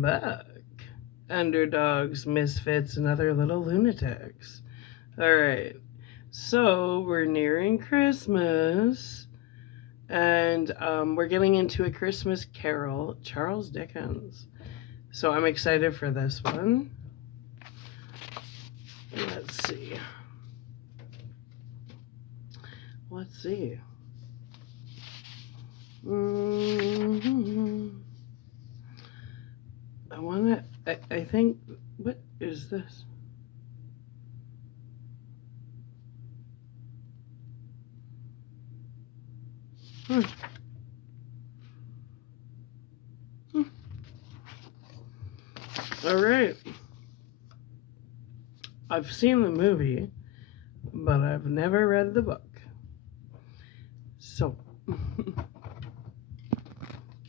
Welcome back, underdogs, misfits, and other little lunatics. All right, so we're nearing Christmas, and we're getting into A Christmas Carol, Charles Dickens. So I'm excited for this one. Let's see. I think, what is this? Hmm. All right. I've seen the movie, but I've never read the book. So,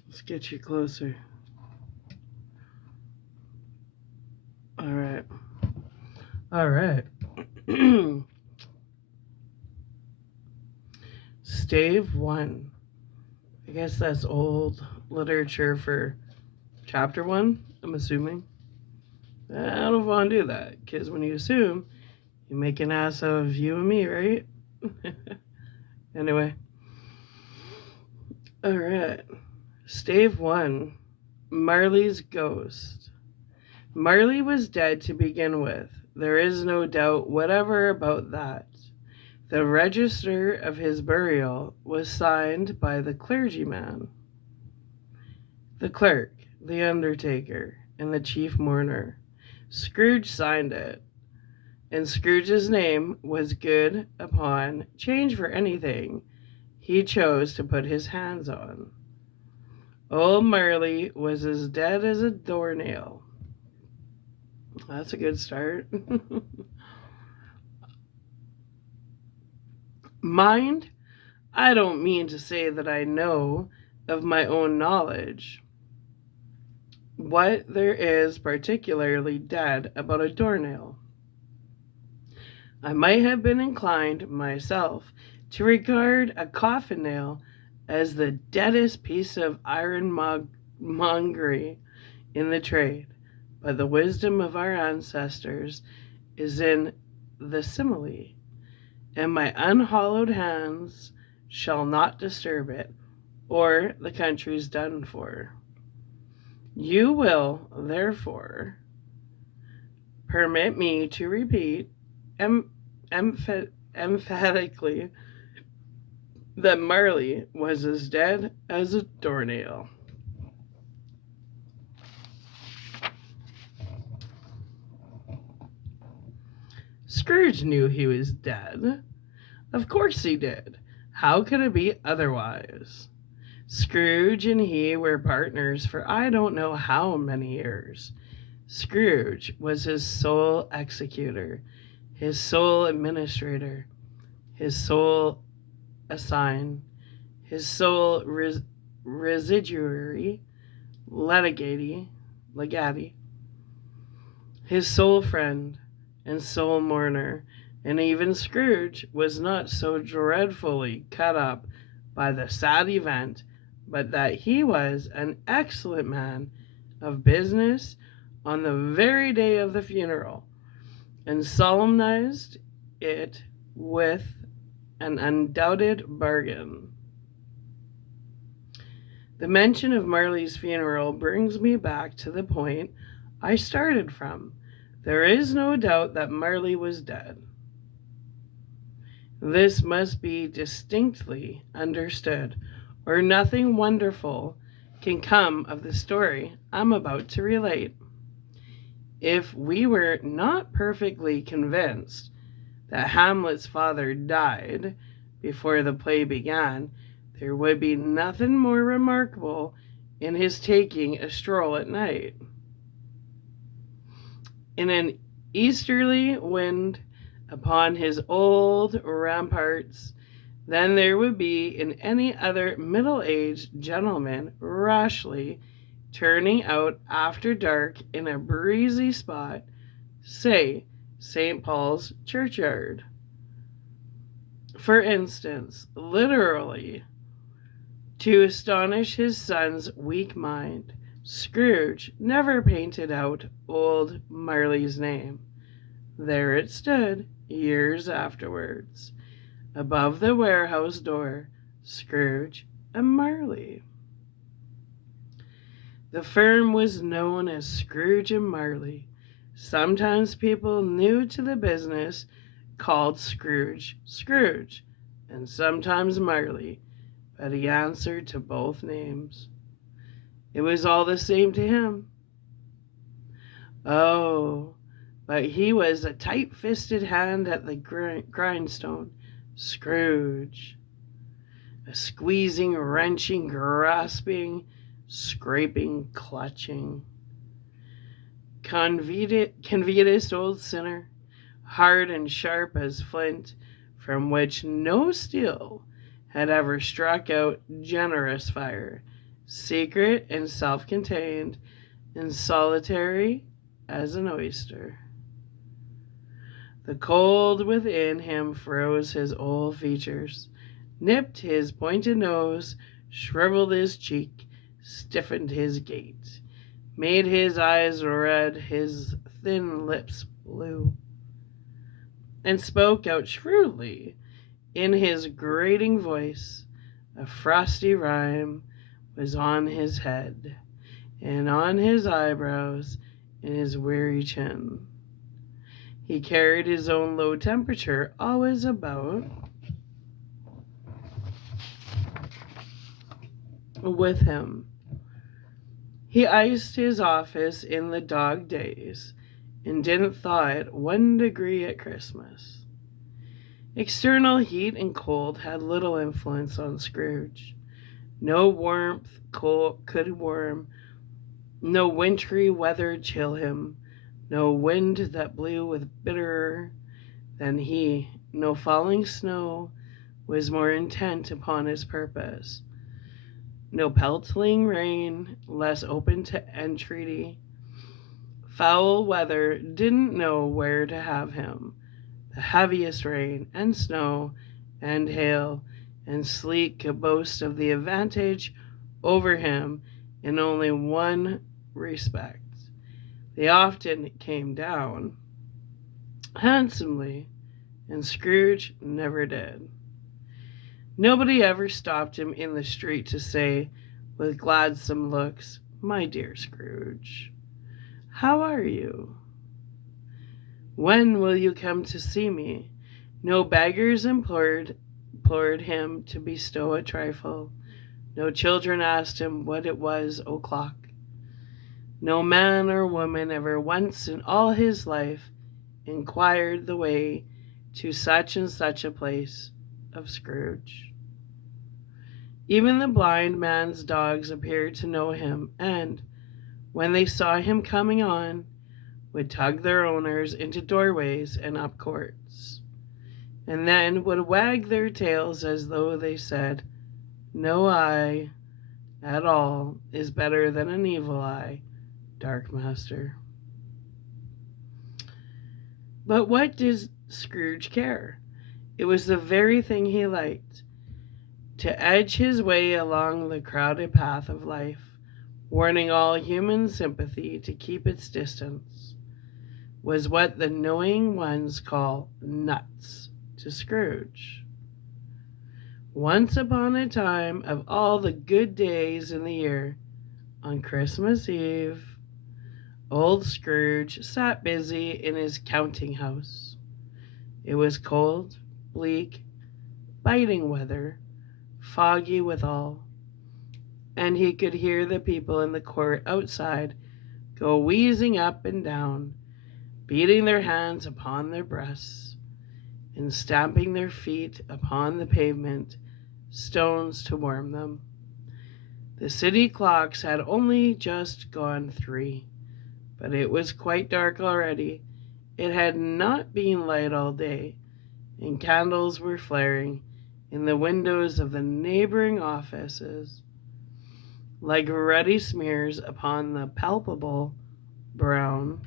let's get you closer. All right. All right. Stave 1. I guess that's old literature for chapter 1, I'm assuming. I don't want to do that, because when you assume, you make an ass of you and me, right? Anyway. Alright. Stave 1. Marley's Ghost. Marley was dead to begin with. There is no doubt whatever about that. The register of his burial was signed by the clergyman, the clerk, the undertaker, and the chief mourner. Scrooge signed it, and Scrooge's name was good upon change for anything he chose to put his hands on. Old Marley was as dead as a doornail. That's a good start. Mind, I don't mean to say that I know of my own knowledge what there is particularly dead about a doornail. I might have been inclined myself to regard a coffin nail as the deadest piece of ironmongery in the trade, but the wisdom of our ancestors is in the simile, and my unhallowed hands shall not disturb it, or the country's done for. You will, therefore, permit me to repeat emphatically that Marley was as dead as a doornail. Scrooge knew he was dead. Of course he did. How could it be otherwise? Scrooge and he were partners for I don't know how many years. Scrooge was his sole executor, his sole administrator, his sole assign, his sole residuary, legati, his sole friend and sole mourner, and even Scrooge was not so dreadfully cut up by the sad event, but that he was an excellent man of business on the very day of the funeral, and solemnized it with an undoubted bargain. The mention of Marley's funeral brings me back to the point I started from. There is no doubt that Marley was dead. This must be distinctly understood, or nothing wonderful can come of the story I'm about to relate. If we were not perfectly convinced that Hamlet's father died before the play began, there would be nothing more remarkable in his taking a stroll at night in an easterly wind upon his old ramparts than there would be in any other middle-aged gentleman rashly turning out after dark in a breezy spot, say St. Paul's churchyard, for instance, literally to astonish his son's weak mind, Scrooge never painted out old Marley's name. There it stood, years afterwards, above the warehouse door, Scrooge and Marley. The firm was known as Scrooge and Marley. Sometimes people new to the business called Scrooge Scrooge, and sometimes Marley, but he answered to both names. It was all the same to him. Oh, but he was a tight-fisted hand at the grindstone, Scrooge. A squeezing, wrenching, grasping, scraping, clutching. Convenient old sinner, hard and sharp as flint, from which no steel had ever struck out generous fire, secret and self-contained, and solitary as an oyster. The cold within him froze his old features, nipped his pointed nose, shriveled his cheek, stiffened his gait, made his eyes red, his thin lips blue, and spoke out shrewdly in his grating voice. A frosty rime was on his head, and on his eyebrows, and his weary chin. He carried his own low temperature always about with him. He iced his office in the dog days and didn't thaw it 1 degree at Christmas. External heat and cold had little influence on Scrooge. No warmth could warm, no wintry weather chill him, no wind that blew with bitterer than he, no falling snow was more intent upon his purpose. No pelting rain, less open to entreaty. Foul weather didn't know where to have him. The heaviest rain and snow and hail and sleet could boast of the advantage over him in only one respect. They often came down handsomely, and Scrooge never did. Nobody ever stopped him in the street to say, with gladsome looks, "My dear Scrooge, how are you? When will you come to see me?" No beggars implored him to bestow a trifle. No children asked him what it was o'clock. No man or woman ever once in all his life inquired the way to such and such a place of Scrooge. Even the blind man's dogs appeared to know him, and, when they saw him coming on, would tug their owners into doorways and up courts, and then would wag their tails as though they said, "No eye at all is better than an evil eye, dark master." But what did Scrooge care? It was the very thing he liked. To edge his way along the crowded path of life, warning all human sympathy to keep its distance, was what the knowing ones call nuts to Scrooge. Once upon a time, of all the good days in the year, on Christmas Eve, old Scrooge sat busy in his counting house. It was cold, bleak, biting weather, foggy withal, and he could hear the people in the court outside go wheezing up and down, beating their hands upon their breasts, and stamping their feet upon the pavement stones to warm them. The city clocks had only just gone 3, but it was quite dark already. It had not been light all day, and candles were flaring in the windows of the neighboring offices, like ruddy smears upon the palpable brown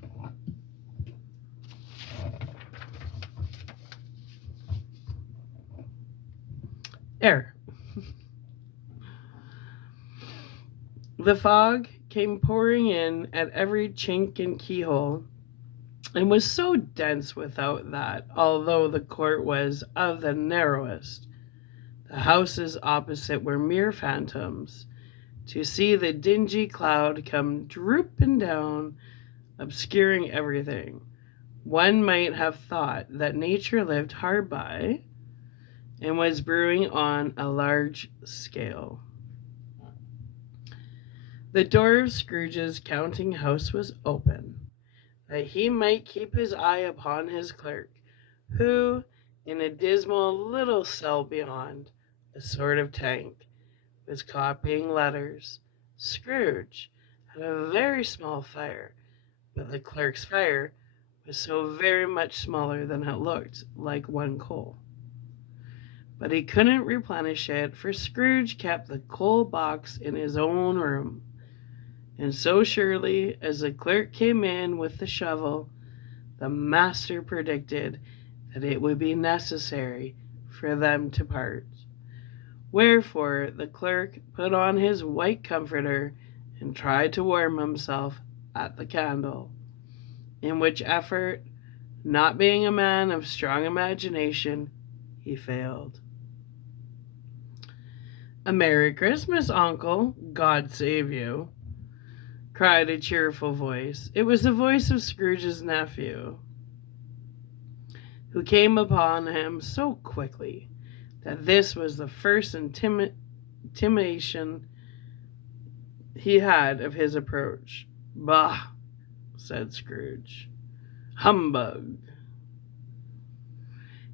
air. The fog came pouring in at every chink and keyhole, and was so dense without that, although the court was of the narrowest, the houses opposite were mere phantoms. To see the dingy cloud come drooping down, obscuring everything, one might have thought that nature lived hard by and was brewing on a large scale. The door of Scrooge's counting house was open, that he might keep his eye upon his clerk, who, in a dismal little cell beyond, a sort of tank, was copying letters. Scrooge had a very small fire, but the clerk's fire was so very much smaller than it looked like one coal. But he couldn't replenish it, for Scrooge kept the coal box in his own room. And so surely as the clerk came in with the shovel, the master predicted that it would be necessary for them to part. Wherefore the clerk put on his white comforter and tried to warm himself at the candle, in which effort, not being a man of strong imagination, he failed. "A Merry Christmas, Uncle, God save you," cried a cheerful voice. It was the voice of Scrooge's nephew, who came upon him so quickly that this was the first intimation he had of his approach. "Bah!" said Scrooge. "Humbug!"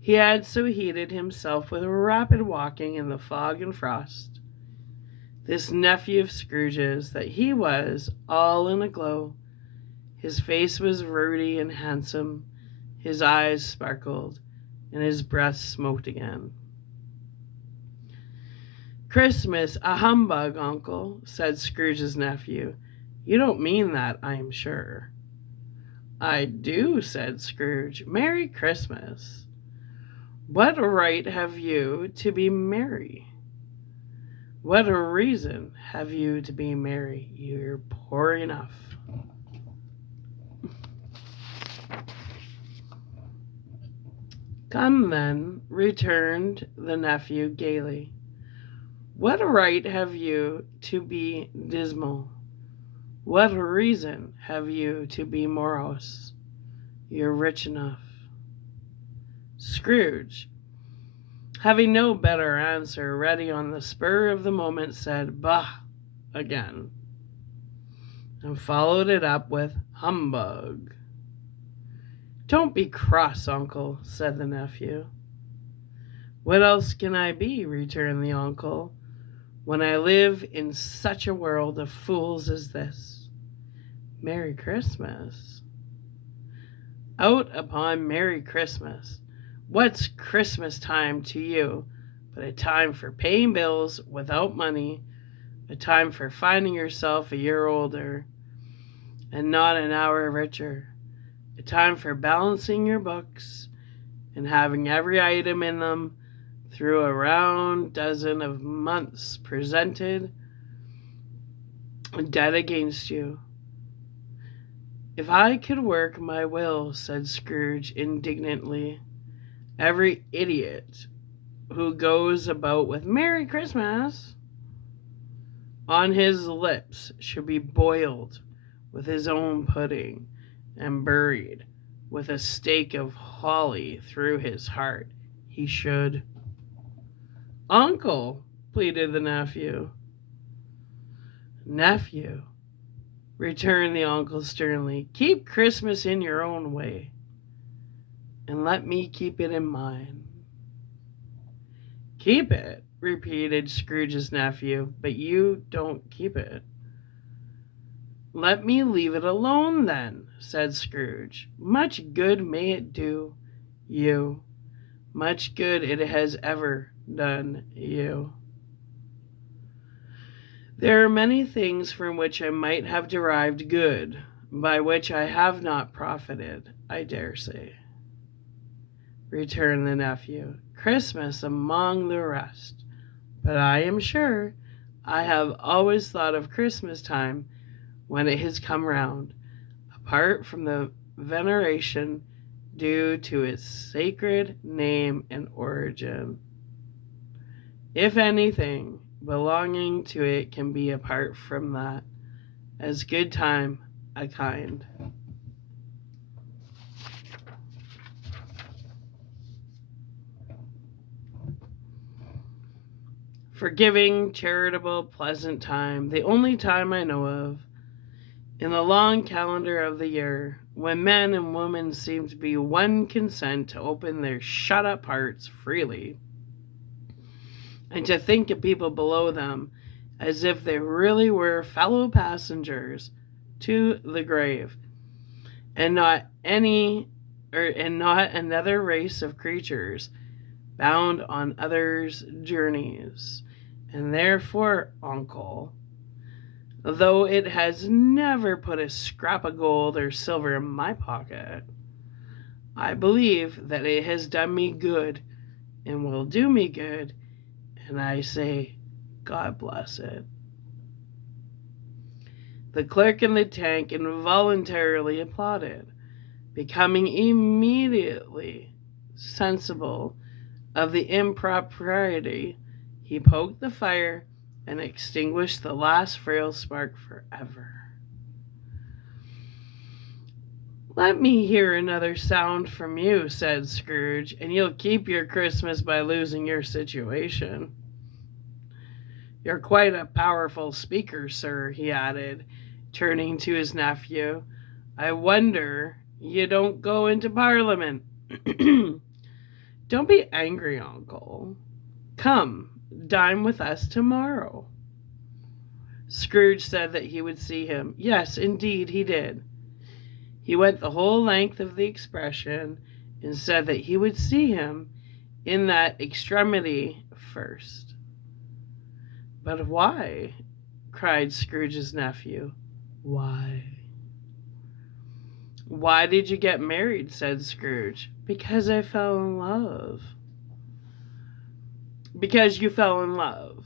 He had so heated himself with rapid walking in the fog and frost, this nephew of Scrooge's, that he was all in a glow. His face was ruddy and handsome, his eyes sparkled, and his breath smote again. "Christmas a humbug, Uncle," said Scrooge's nephew. "You don't mean that, I am sure." "I do," said Scrooge. "Merry Christmas." "What right have you to be merry? What reason have you to be merry? You're poor enough." "Come then," returned the nephew gaily. "What right have you to be dismal? What reason have you to be morose? You're rich enough." Scrooge, having no better answer ready on the spur of the moment, said "Bah!" again, and followed it up with "Humbug." "Don't be cross, Uncle," said the nephew. "What else can I be," returned the uncle, "when I live in such a world of fools as this? Merry Christmas." "Out upon Merry Christmas! What's Christmas time to you but a time for paying bills without money, a time for finding yourself a year older and not an hour richer, a time for balancing your books and having every item in them through a round dozen of months presented dead against you." "If I could work my will," said Scrooge indignantly, "every idiot who goes about with 'Merry Christmas' on his lips should be boiled with his own pudding and buried with a stake of holly through his heart. He should." "Uncle," pleaded the nephew. "Nephew," returned the uncle sternly, "keep Christmas in your own way, and let me keep it in mine." "Keep it," repeated Scrooge's nephew, "but you don't keep it." "Let me leave it alone, then," said Scrooge. "Much good may it do you. Much good it has ever done you. There are many things from which I might have derived good, by which I have not profited, I dare say," returned the nephew, "Christmas among the rest. But I am sure I have always thought of Christmas time when it has come round, apart from the veneration due to its sacred name and origin. If anything belonging to it can be apart from that, as good time a kind. Forgiving, charitable, pleasant time, the only time I know of, in the long calendar of the year, when men and women seem to be one consent to open their shut up hearts freely, and to think of people below them as if they really were fellow passengers to the grave, and not another race of creatures bound on others' journeys. And therefore, uncle, though it has never put a scrap of gold or silver in my pocket, I believe that it has done me good and will do me good, and I say, God bless it. The clerk in the tank involuntarily applauded, becoming immediately sensible of the impropriety. He poked the fire and extinguished the last frail spark forever. Let me hear another sound from you, said Scrooge, and you'll keep your Christmas by losing your situation. You're quite a powerful speaker, sir, he added, turning to his nephew. I wonder you don't go into Parliament. Don't be angry, uncle. Come, dine with us tomorrow. Scrooge said that he would see him. Yes, indeed, he did. He went the whole length of the expression and said that he would see him in that extremity first. But why? Cried Scrooge's nephew. Why? Why did you get married? Said Scrooge. Because I fell in love. Because you fell in love,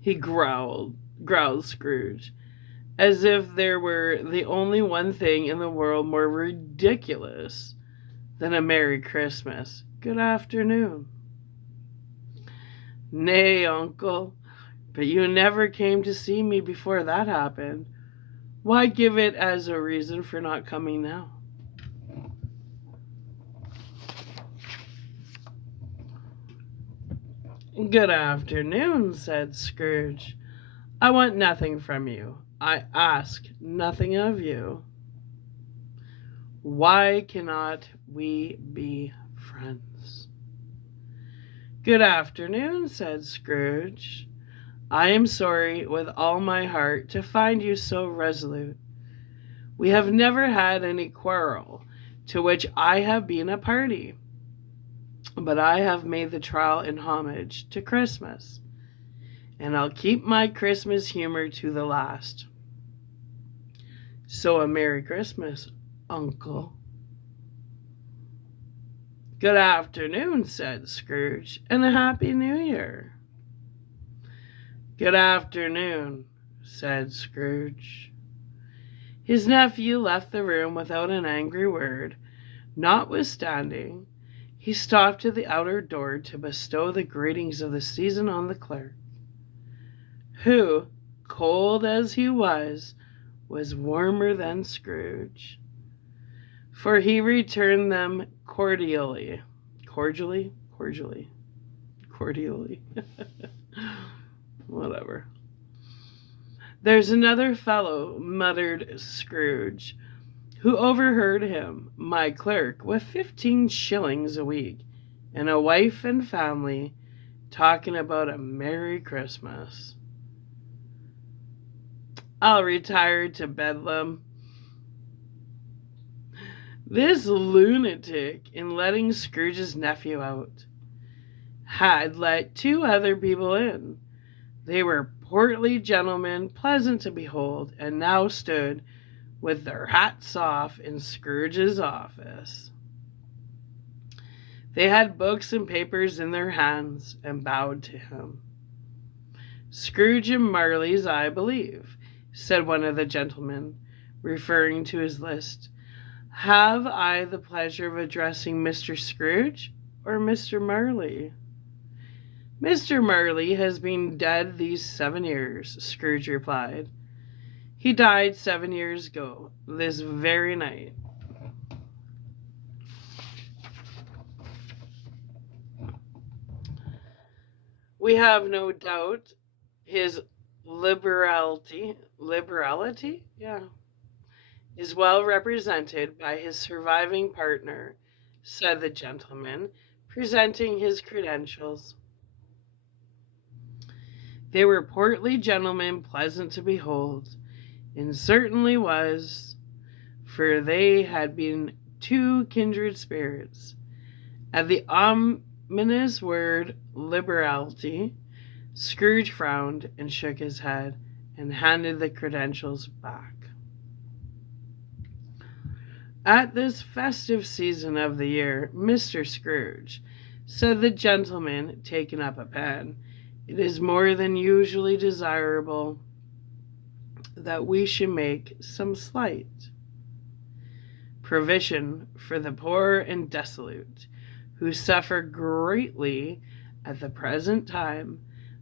he growled Scrooge, as if there were the only one thing in the world more ridiculous than a Merry Christmas. Good afternoon. Nay, uncle, but you never came to see me before that happened. Why give it as a reason for not coming now? Good afternoon, said Scrooge. I want nothing from you. I ask nothing of you. Why cannot we be friends? Good afternoon, said Scrooge. I am sorry with all my heart to find you so resolute. We have never had any quarrel to which I have been a party, but I have made the trial in homage to Christmas, and I'll keep my Christmas humor to the last. So a Merry Christmas, Uncle. Good afternoon, said Scrooge, and a Happy New Year. Good afternoon, said Scrooge. His nephew left the room without an angry word. Notwithstanding, he stopped at the outer door to bestow the greetings of the season on the clerk, who, cold as he was warmer than Scrooge, for he returned them cordially. Whatever. There's another fellow, muttered Scrooge, who overheard him, my clerk, with 15 shillings a week, and a wife and family, talking about a Merry Christmas. I'll retire to Bedlam. This lunatic, in letting Scrooge's nephew out, had let 2 other people in. They were portly gentlemen, pleasant to behold, and now stood with their hats off in Scrooge's office. They had books and papers in their hands and bowed to him. Scrooge and Marley's, I believe. said one of the gentlemen, referring to his list. Have I the pleasure of addressing Mr. Scrooge or Mr. Marley? Mr. Marley has been dead these 7 years, Scrooge replied. He died 7 years ago, this very night. We have no doubt his liberality, is well represented by his surviving partner, said the gentleman, presenting his credentials. They were portly gentlemen, pleasant to behold, and certainly was, for they had been two kindred spirits. At the ominous word liberality, Scrooge frowned and shook his head and handed the credentials back. At this festive season of the year, Mr. Scrooge, said the gentleman, taking up a pen, it is more than usually desirable that we should make some slight provision for the poor and desolate, who suffer greatly at the present time.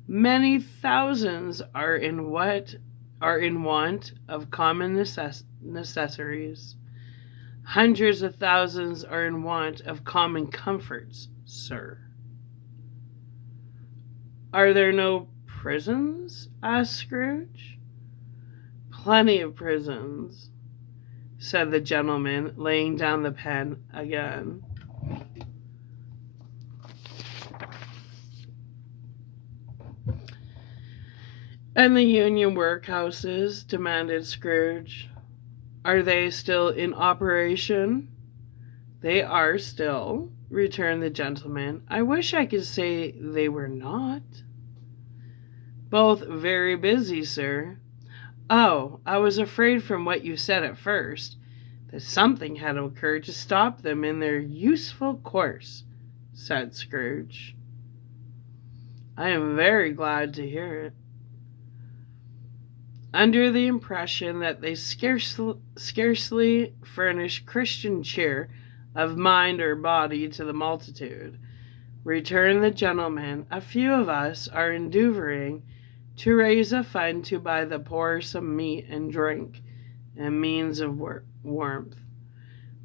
Many thousands are in want of common necessaries. Hundreds of thousands are in want of common comforts, sir. Are there no prisons? Asked Scrooge. Plenty of prisons, said the gentleman, laying down the pen again. And the union workhouses? Demanded Scrooge. Are they still in operation? They are still, returned the gentleman. I wish I could say they were not. Both very busy, sir. Oh, I was afraid from what you said at first that something had occurred to stop them in their useful course, said Scrooge. I am very glad to hear it. Under the impression that they scarcely furnish Christian cheer of mind or body to the multitude, returned the gentleman, a few of us are endeavoring to raise a fund to buy the poor some meat and drink and means of warmth.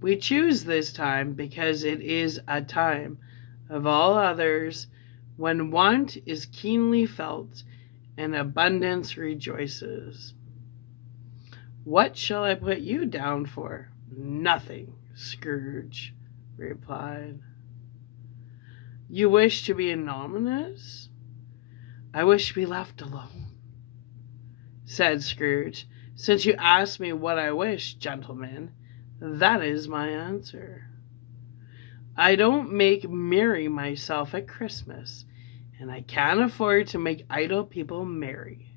We choose this time because it is a time of all others when want is keenly felt and abundance rejoices. What shall I put you down for? Nothing, Scrooge replied. You wish to be anonymous? I wish to be left alone, said Scrooge. Since you ask me what I wish, gentlemen, that is my answer. I don't make merry myself at Christmas, and I can't afford to make idle people merry.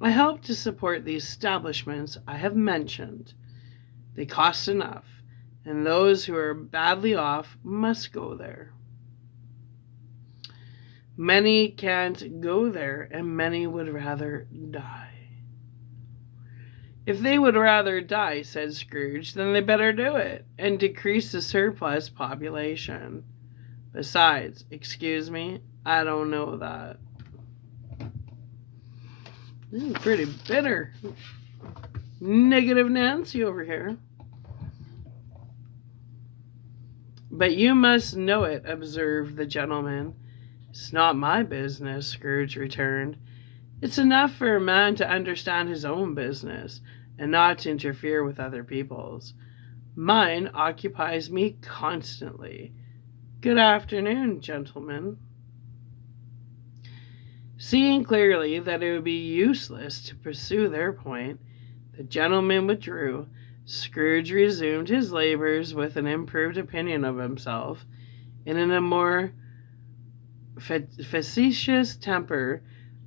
I help to support the establishments I have mentioned. They cost enough, and those who are badly off must go there. Many can't go there, and many would rather die. If they would rather die, said Scrooge, then they better do it, and decrease the surplus population. Besides, excuse me, I don't know that. Pretty bitter. Negative Nancy over here. But you must know it, observed the gentleman. It's not my business, Scrooge returned. It's enough for a man to understand his own business and not to interfere with other people's. Mine occupies me constantly. Good afternoon, gentlemen. Seeing clearly that it would be useless to pursue their point, the gentleman withdrew. Scrooge resumed his labors with an improved opinion of himself and in a more facetious temper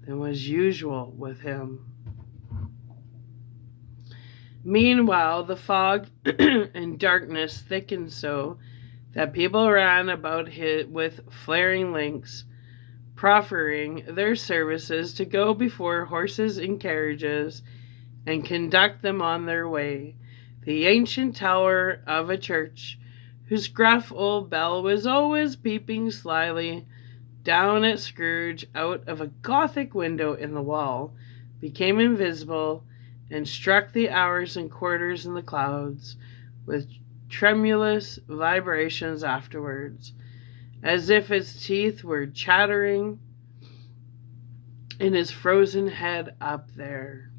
than was usual with him. Meanwhile, the fog and darkness thickened so that people ran about with flaring lamps, proffering their services to go before horses and carriages and conduct them on their way. The ancient tower of a church, whose gruff old bell was always peeping slyly down at Scrooge out of a Gothic window in the wall, became invisible and struck the hours and quarters in the clouds with tremulous vibrations afterwards, as if its teeth were chattering in his frozen head up there.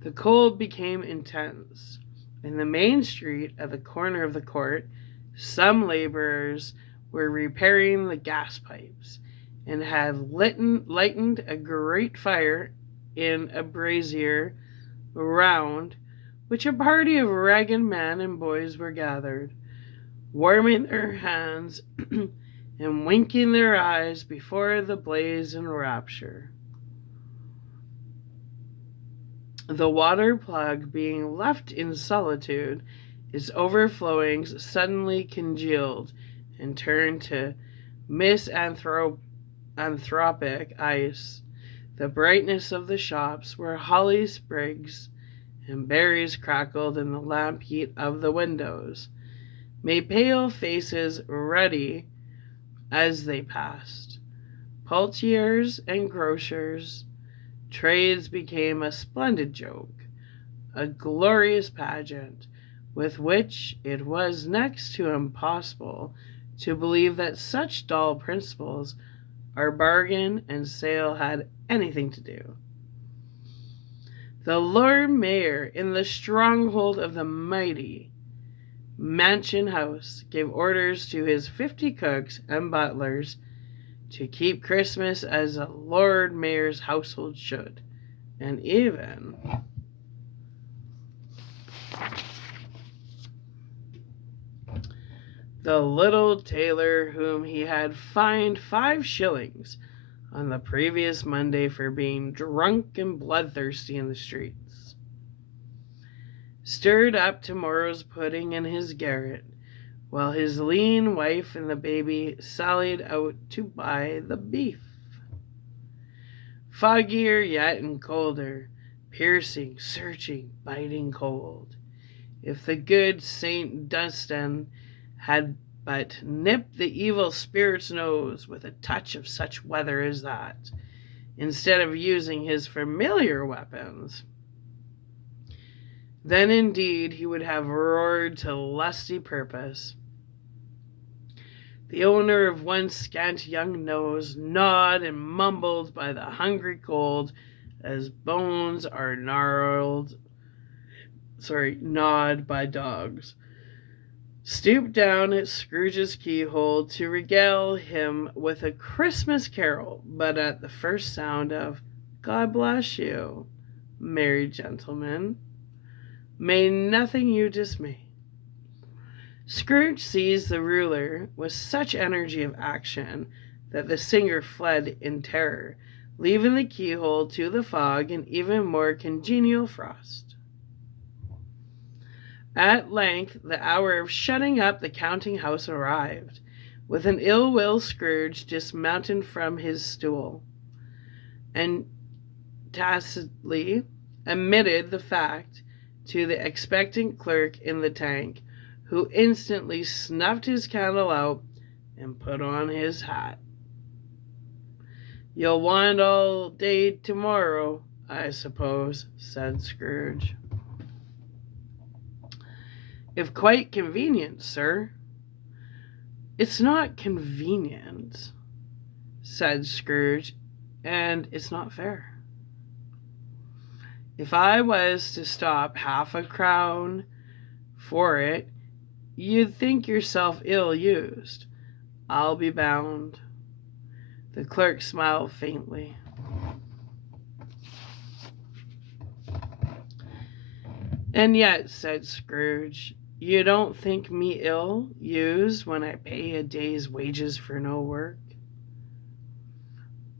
The cold became intense. In the main street at the corner of the court, some laborers were repairing the gas pipes and had lightened a great fire in a brazier around which a party of ragged men and boys were gathered, warming their hands and winking their eyes before the blaze in rapture. The water plug, being left in solitude, its overflowings suddenly congealed and turned to misanthropic ice. The brightness of the shops, where holly sprigs and berries crackled in the lamp heat of the windows, made pale faces ruddy as they passed. Poultiers and grocers' trades became a splendid joke, a glorious pageant, with which it was next to impossible to believe that such dull principles or bargain and sale had anything to do. The Lord Mayor, in the stronghold of the mighty Mansion House, gave orders to his 50 cooks and butlers to keep Christmas as a Lord Mayor's household should, and even the little tailor whom he had fined 5 shillings on the previous Monday for being drunk and bloodthirsty in the streets, stirred up tomorrow's pudding in his garret, while his lean wife and the baby sallied out to buy the beef. Foggier yet and colder, piercing, searching, biting cold. If the good Saint Dunstan had but nipped the evil spirit's nose with a touch of such weather as that, instead of using his familiar weapons, then indeed he would have roared to lusty purpose. The owner of one scant young nose gnawed and mumbled by the hungry cold as bones are gnawed by dogs, stooped down at Scrooge's keyhole to regale him with a Christmas carol, but at the first sound of "God bless you, merry gentlemen, may nothing you dismay," Scrooge seized the ruler with such energy of action that the singer fled in terror, leaving the keyhole to the fog and even more congenial frost. At length the hour of shutting up the counting-house arrived, with an ill-will Scrooge dismounted from his stool, and tacitly admitted the fact to the expectant clerk in the tank, who instantly snuffed his candle out and put on his hat. "You'll want all day tomorrow, I suppose," said Scrooge. "If quite convenient, sir." "It's not convenient," said Scrooge, "and it's not fair. If I was to stop half a crown for it, you'd think yourself ill-used, I'll be bound." The clerk smiled faintly. "And yet," said Scrooge, "you don't think me ill-used when I pay a day's wages for no work?"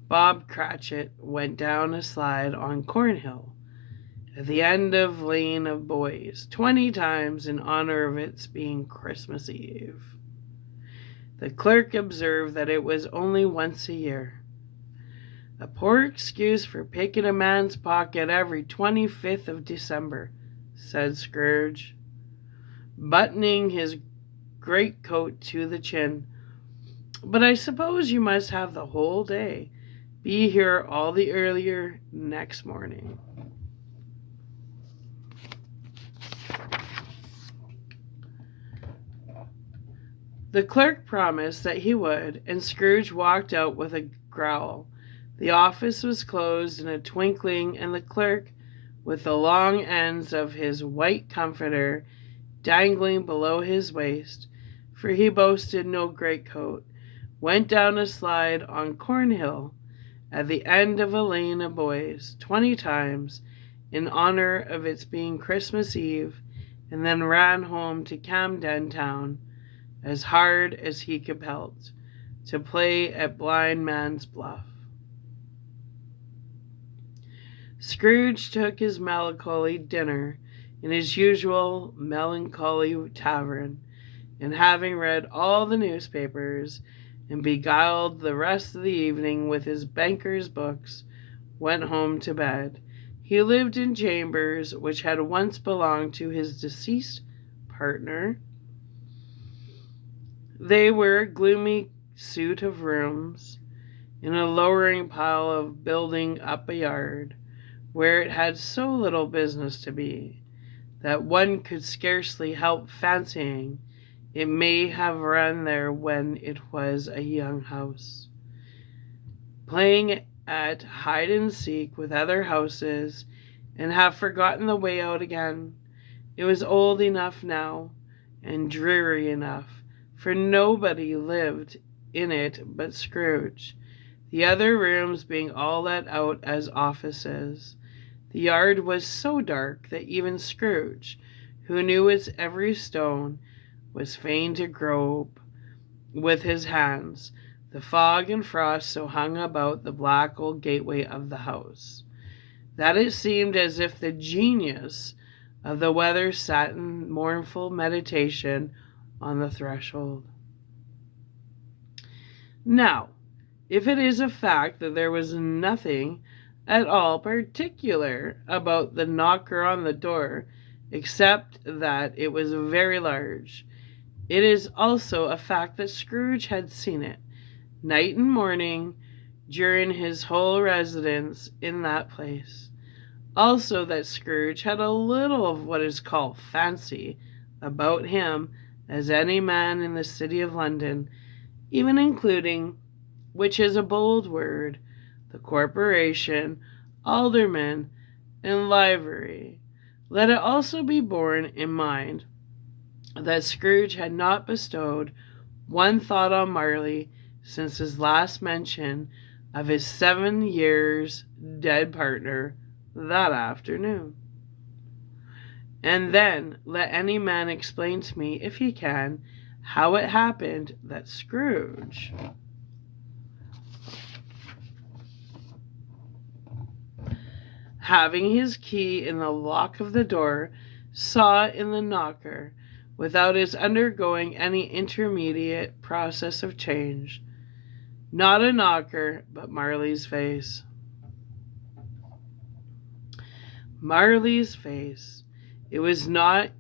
Bob Cratchit went down a slide on Cornhill, at the end of Lane of Boys, 20 times in honor of its being Christmas Eve. The clerk observed that it was only once a year. A poor excuse for picking a man's pocket every 25th of December, said Scrooge, buttoning his greatcoat to the chin. But I suppose you must have the whole day. Be here all the earlier next morning. The clerk promised that he would, and Scrooge walked out with a growl. The office was closed in a twinkling, and the clerk, with the long ends of his white comforter dangling below his waist, for he boasted no greatcoat, went down a slide on Cornhill at the end of a lane of boys 20 times in honor of its being Christmas Eve, and then ran home to Camden Town as hard as he could pelt, to play at blind man's bluff. Scrooge took his melancholy dinner in his usual melancholy tavern, and having read all the newspapers and beguiled the rest of the evening with his banker's books, went home to bed. He lived in chambers which had once belonged to his deceased partner. They were a gloomy suit of rooms in a lowering pile of building up a yard, where it had so little business to be, that one could scarcely help fancying it may have run there when it was a young house, playing at hide and seek with other houses, and have forgotten the way out again. It was old enough now, and dreary enough, for nobody lived in it but Scrooge, the other rooms being all let out as offices. The yard was so dark that even Scrooge, who knew its every stone, was fain to grope with his hands. The fog and frost so hung about the black old gateway of the house, that it seemed as if the genius of the weather sat in mournful meditation on the threshold. Now, if it is a fact that there was nothing at all particular about the knocker on the door, except that it was very large, it is also a fact that Scrooge had seen it, night and morning, during his whole residence in that place. Also that Scrooge had a little of what is called fancy about him, as any man in the city of London, even including, which is a bold word, the corporation, aldermen, and livery. Let it also be borne in mind that Scrooge had not bestowed one thought on Marley since his last mention of his 7 years dead partner that afternoon. And then let any man explain to me, if he can, how it happened that Scrooge, having his key in the lock of the door, saw in the knocker, without his undergoing any intermediate process of change, not a knocker, but Marley's face. Marley's face. It was not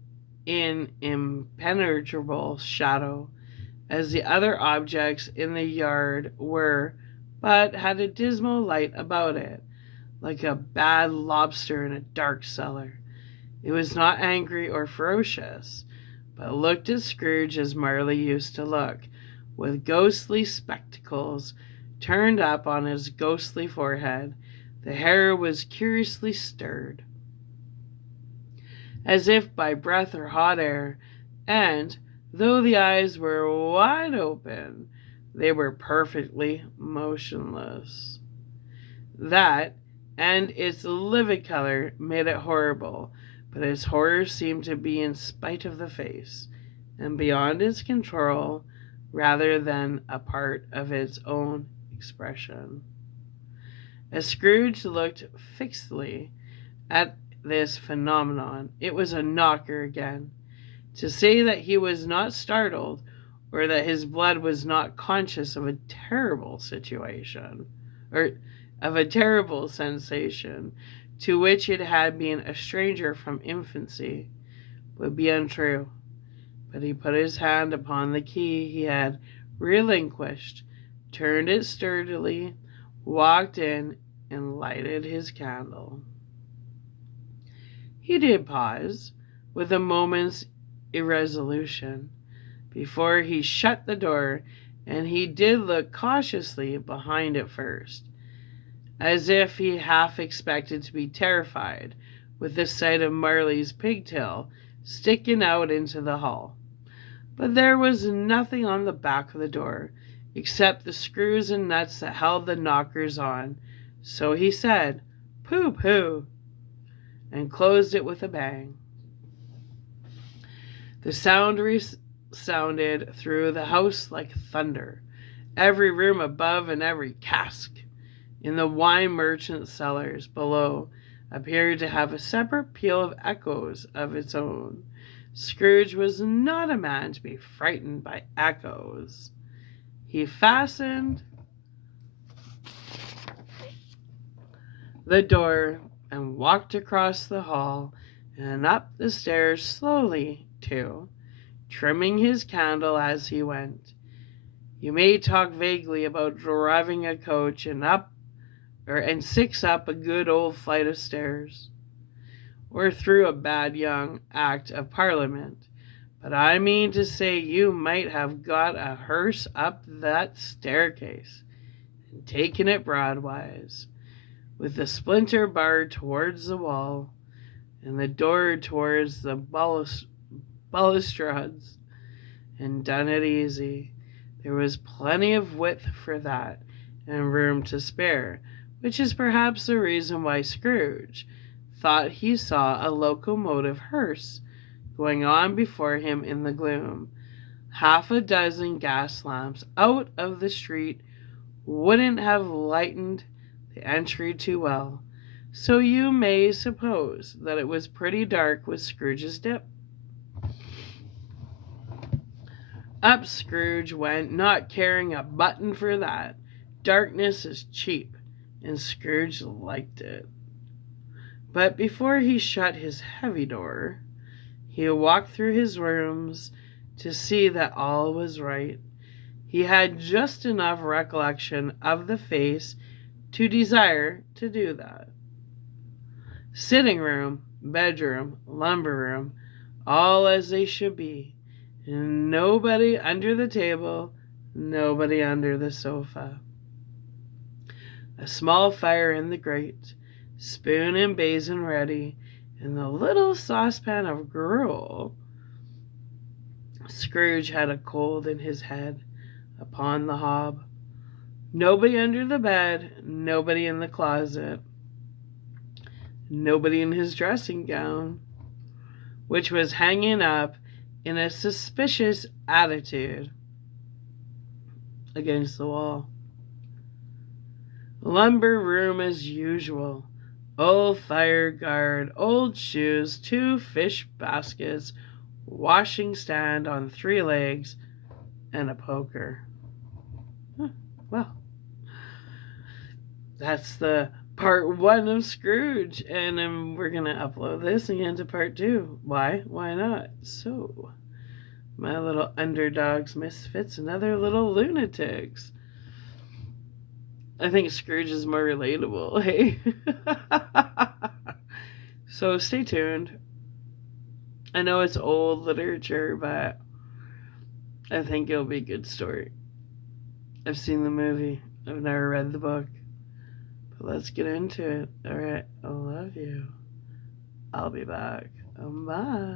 in impenetrable shadow, as the other objects in the yard were, but had a dismal light about it, like a bad lobster in a dark cellar. It was not angry or ferocious, but looked at Scrooge as Marley used to look, with ghostly spectacles turned up on his ghostly forehead. The hair was curiously stirred, as if by breath or hot air, and, though the eyes were wide open, they were perfectly motionless. That, and its livid color, made it horrible, but its horror seemed to be in spite of the face, and beyond its control, rather than a part of its own expression. As Scrooge looked fixedly at this phenomenon, it was a knocker again. To say that he was not startled, or that his blood was not conscious of a terrible situation, or of a terrible sensation to which it had been a stranger from infancy, would be untrue. But he put his hand upon the key he had relinquished, turned it sturdily, walked in, and lighted his candle. He did pause, with a moment's irresolution, before he shut the door, and he did look cautiously behind it first, as if he half expected to be terrified with the sight of Marley's pigtail sticking out into the hall. But there was nothing on the back of the door except the screws and nuts that held the knockers on, so he said, "Pooh, pooh," and closed it with a bang. The sound resounded through the house like thunder. Every room above and every cask in the wine merchant's cellars below appeared to have a separate peal of echoes of its own. Scrooge was not a man to be frightened by echoes. He fastened the door and walked across the hall and up the stairs slowly, too, trimming his candle as he went. You may talk vaguely about driving a coach and six up a good old flight of stairs, or through a bad young Act of Parliament, but I mean to say you might have got a hearse up that staircase and taken it broadwise, with the splinter bar towards the wall and the door towards the balustrades, and done it easy. There was plenty of width for that, and room to spare, which is perhaps the reason why Scrooge thought he saw a locomotive hearse going on before him in the gloom. Half a dozen gas lamps out of the street wouldn't have lightened the entry too well, so you may suppose that it was pretty dark with Scrooge's dip. Up Scrooge went, not caring a button for that. Darkness is cheap, and Scrooge liked it. But before he shut his heavy door, he walked through his rooms to see that all was right. He had just enough recollection of the face to desire to do that. Sitting room, bedroom, lumber room, all as they should be. Nobody under the table, nobody under the sofa. A small fire in the grate, spoon and basin ready, and the little saucepan of gruel. Scrooge had a cold in his head upon the hob. Nobody under the bed, nobody in the closet, nobody in his dressing gown, which was hanging up in a suspicious attitude against the wall. Lumber room as usual. Old fire guard, old shoes, 2 fish baskets, washing stand on 3 legs, and a poker. Well, that's the part 1 of Scrooge, and we're going to upload this and get into part 2. Why? Why not? So, my little underdogs, misfits, and other little lunatics. I think Scrooge is more relatable, hey? So stay tuned. I know it's old literature, but I think it'll be a good story. I've seen the movie. I've never read the book. But let's get into it. Alright, I love you. I'll be back. Bye.